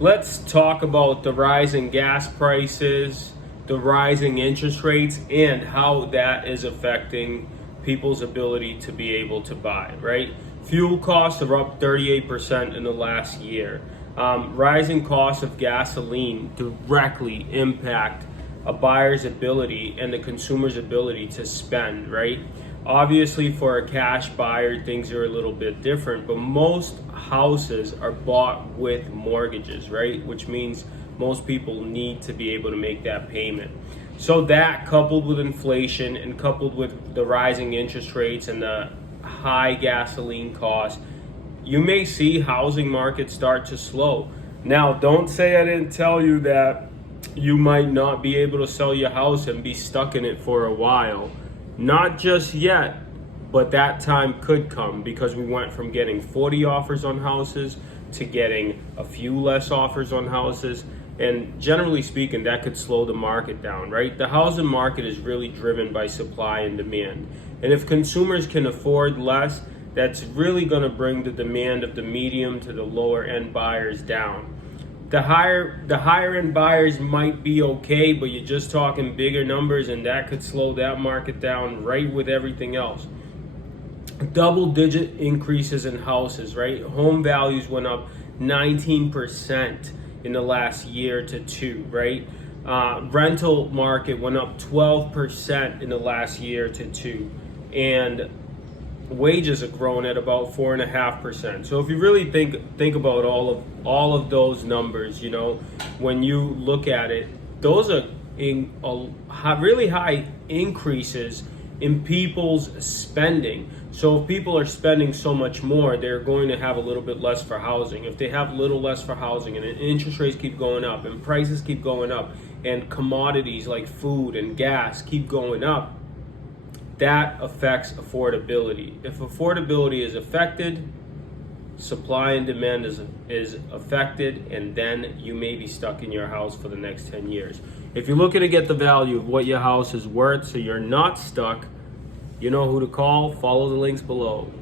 Let's talk about the rising gas prices, the rising interest rates, and how that is affecting people's ability to be able to buy, right? Fuel costs are up 38% in the last year. Rising costs of gasoline directly impact a buyer's ability and the consumer's ability to spend, right? Obviously, for a cash buyer, things are a little bit different, but most houses are bought with mortgages, right? Which means most people need to be able to make that payment. So that, coupled with inflation and coupled with the rising interest rates and the high gasoline costs, you may see housing markets start to slow. Now, don't say I didn't tell you that you might not be able to sell your house and be stuck in it for a while. Not just yet, but that time could come, because we went from getting 40 offers on houses to getting a few less offers on houses. And generally speaking, that could slow the market down, right? The housing market is really driven by supply and demand. And if consumers can afford less, that's really going to bring the demand of the medium to the lower end buyers down. The higher end buyers might be okay, but you're just talking bigger numbers, and that could slow that market down right with everything else. Double-digit increases in houses, right? Home values went up 19% in the last year to two, right? Rental market went up 12% in the last year to two, and wages are growing at about 4.5%. So if you really think about all of those numbers, you know, when you look at it, those are really high increases in people's spending. So if people are spending so much more, they're going to have a little bit less for housing. If they have a little less for housing, and interest rates keep going up and prices keep going up and commodities like food and gas keep going up, that affects affordability. If affordability is affected, supply and demand is affected, and then you may be stuck in your house for the next 10 years. If you're looking to get the value of what your house is worth so you're not stuck, you know who to call. Follow the links below.